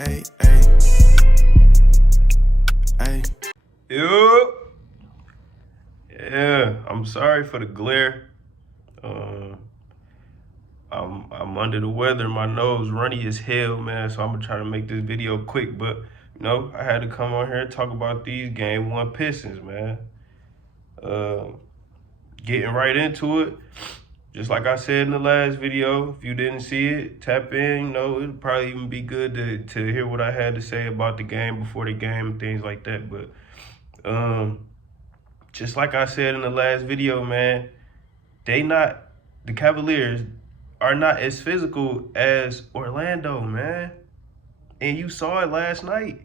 Hey, hey, hey. Yo. Yeah, I'm sorry for the glare. Um, I'm under the weather. My nose runny as hell, man. So I'm gonna try to make this video quick. But I had to come on here and talk about these Game 1 Pistons, man. Uh, Getting right into it. Just like I said in the last video, if you didn't see it, tap in. It'd probably even be good to hear what I had to say about the game before the game and things like that. But just like I said in the last video, man, the Cavaliers are not as physical as Orlando, man. And you saw it last night.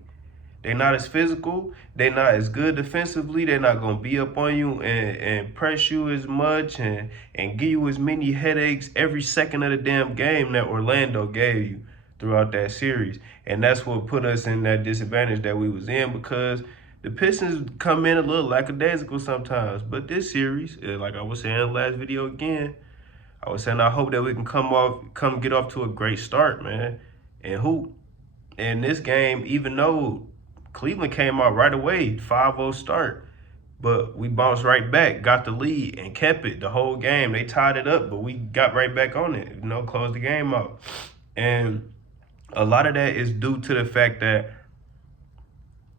They're not as physical. They're not as good defensively. They're not going to be up on you and press you as much and give you as many headaches every second of the damn game that Orlando gave you throughout that series. And that's what put us in that disadvantage that we was in, because the Pistons come in a little lackadaisical sometimes. But this series, like I was saying in the last video again, I was saying I hope that we can come get off to a great start, man. And who? In this game, even though Cleveland came out right away, 5-0 start, but we bounced right back, got the lead, and kept it the whole game. They tied it up, but we got right back on it, closed the game out. And a lot of that is due to the fact that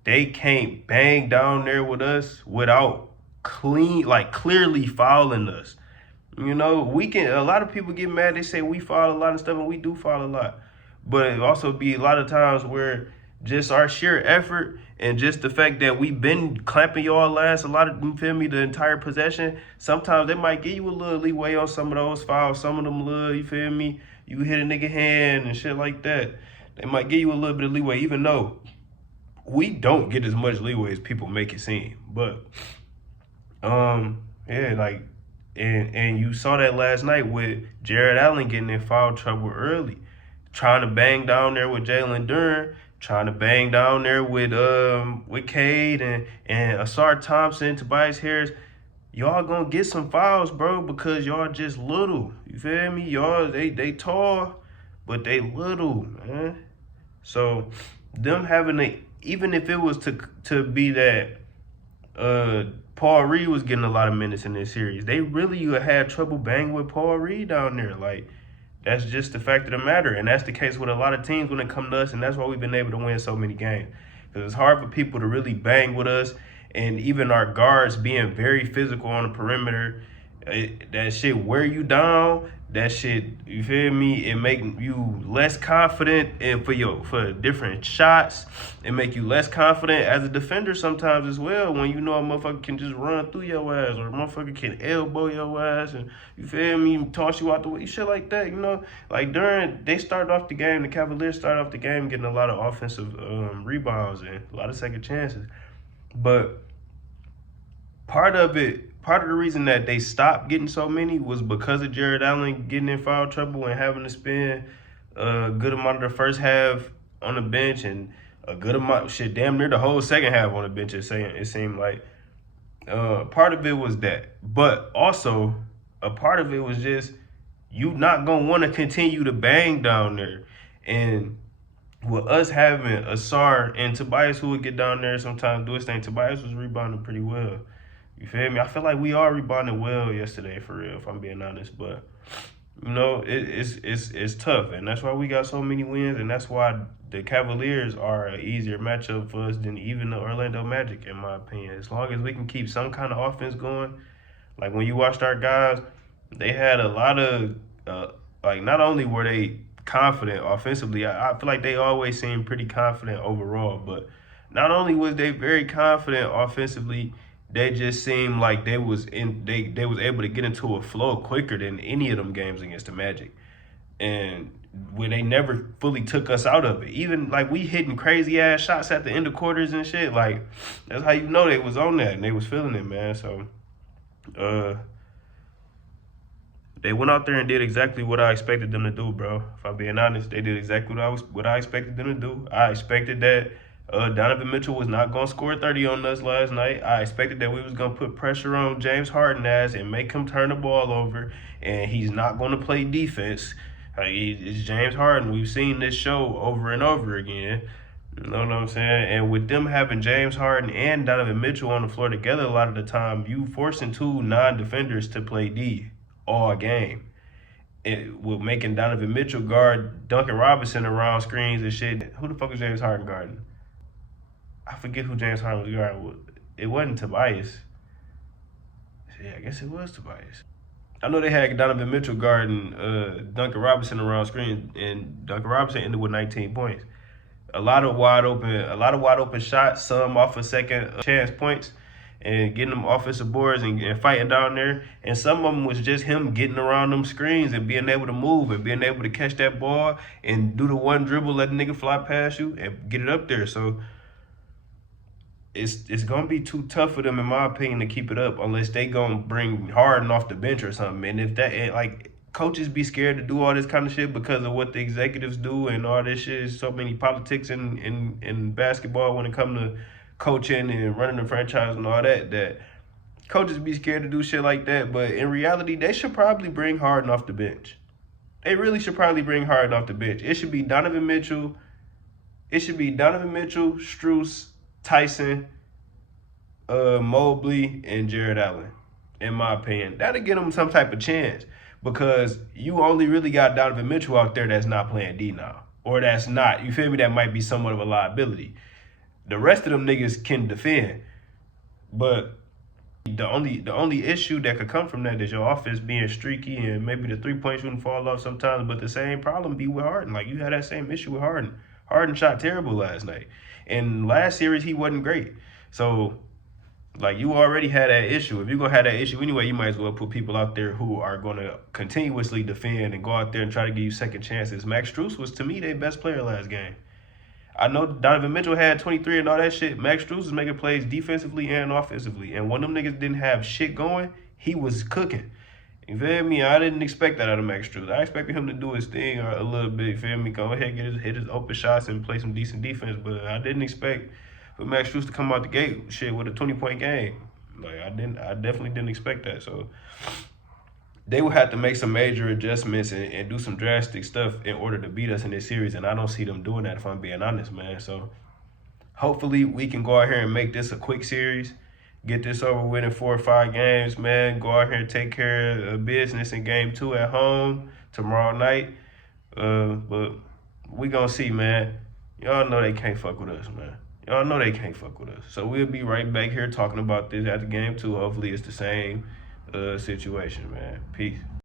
they can't bang down there with us without clearly fouling us. A lot of people get mad. They say we foul a lot of stuff, and we do foul a lot. But it also be a lot of times where just our sheer effort and just the fact that we've been clamping y'all ass a lot of, the entire possession, sometimes they might give you a little leeway on some of those fouls. Some of them little, you hit a nigga hand and shit like that. They might give you a little bit of leeway, even though we don't get as much leeway as people make it seem. But, yeah, and you saw that last night with Jared Allen getting in foul trouble early, trying to bang down there with Jalen Duren, trying to bang down there with Cade and Asar Thompson, Tobias Harris. Y'all gonna get some fouls, bro, because y'all just little. You feel me? Y'all, they tall, but they little, man. So them having even if it was to be that Paul Reed was getting a lot of minutes in this series, they really had trouble banging with Paul Reed down there. That's just the fact of the matter. And that's the case with a lot of teams when it comes to us, and that's why we've been able to win so many games. Because it's hard for people to really bang with us, and even our guards being very physical on the perimeter, that shit wear you down. That shit, you feel me? It make you less confident for different shots. It make you less confident as a defender sometimes as well, when you know a motherfucker can just run through your ass, or a motherfucker can elbow your ass, and you feel me, toss you out the way, shit like that. They started off the game, the Cavaliers started off the game getting a lot of offensive rebounds and a lot of second chances. But part of the reason that they stopped getting so many was because of Jared Allen getting in foul trouble and having to spend a good amount of the first half on the bench, and a good amount, damn near the whole second half on the bench. It seemed like part of it was that, but also a part of it was just you not gonna want to continue to bang down there. And with us having Asar and Tobias, who would get down there sometimes do his thing, Tobias was rebounding pretty well. You feel me? I feel like we are rebounding well yesterday, for real, if I'm being honest. But it's tough, and that's why we got so many wins, and that's why the Cavaliers are an easier matchup for us than even the Orlando Magic, in my opinion. As long as we can keep some kind of offense going, like when you watched our guys, they had a lot of not only were they confident offensively, I feel like they always seemed pretty confident overall, but not only was they very confident offensively, they just seemed like they was able to get into a flow quicker than any of them games against the Magic. And where they never fully took us out of it. Even we hitting crazy ass shots at the end of quarters and shit. That's how you know they was on that and they was feeling it, man. So they went out there and did exactly what I expected them to do, bro. If I'm being honest, they did exactly what I expected them to do. I expected that Donovan Mitchell was not going to score 30 on us last night. I expected that we was going to put pressure on James Harden and make him turn the ball over, and he's not going to play defense. Like, it's James Harden. We've seen this show over and over again. You know what I'm saying? And with them having James Harden and Donovan Mitchell on the floor together a lot of the time, you forcing two non-defenders to play D all game. With making Donovan Mitchell guard Duncan Robinson around screens and shit. Who the fuck is James Harden guarding? I forget who James Harden was guarding. It wasn't Tobias. Yeah, I guess it was Tobias. I know they had Donovan Mitchell guarding Duncan Robinson around screen, and Duncan Robinson ended with 19 points. A lot of wide open shots, some off of second chance points, and getting them offensive boards and fighting down there. And some of them was just him getting around them screens and being able to move and being able to catch that ball and do the one dribble, let the nigga fly past you and get it up there. So it's gonna be too tough for them, in my opinion, to keep it up unless they gonna bring Harden off the bench or something. And if that like coaches be scared to do all this kind of shit because of what the executives do and all this shit. So many politics in basketball when it comes to coaching and running the franchise and all that. That coaches be scared to do shit like that. But in reality, they should probably bring Harden off the bench. They really should probably bring Harden off the bench. It should be Donovan Mitchell. It should be Donovan Mitchell, Strus, Tyson, Mobley, and Jared Allen, in my opinion. That'll get them some type of chance because you only really got Donovan Mitchell out there that's not playing D now. Or that's not, you feel me, that might be somewhat of a liability. The rest of them niggas can defend. But the only issue that could come from that is your offense being streaky and maybe the 3-point shooting fall off sometimes. But the same problem be with Harden. Like, you had that same issue with Harden. Harden shot terrible last night. And last series, he wasn't great. So, like, you already had that issue. If you're going to have that issue anyway, you might as well put people out there who are going to continuously defend and go out there and try to give you second chances. Max Strus was, to me, their best player last game. I know Donovan Mitchell had 23 and all that shit. Max Strus was making plays defensively and offensively. And when them niggas didn't have shit going, he was cooking. You feel me? I didn't expect that out of Max Strus. I expected him to do his thing a little bit. You feel me? Go ahead, hit his open shots and play some decent defense. But I didn't expect for Max Strus to come out the gate shit with a 20-point game. Like, I definitely didn't expect that. So they would have to make some major adjustments and do some drastic stuff in order to beat us in this series. And I don't see them doing that, if I'm being honest, man. So hopefully we can go out here and make this a quick series. Get this over with in 4 or 5 games, man. Go out here and take care of business in game 2 at home tomorrow night. But we gonna see, man. Y'all know they can't fuck with us, man. Y'all know they can't fuck with us. So we'll be right back here talking about this after game 2. Hopefully it's the same situation, man. Peace.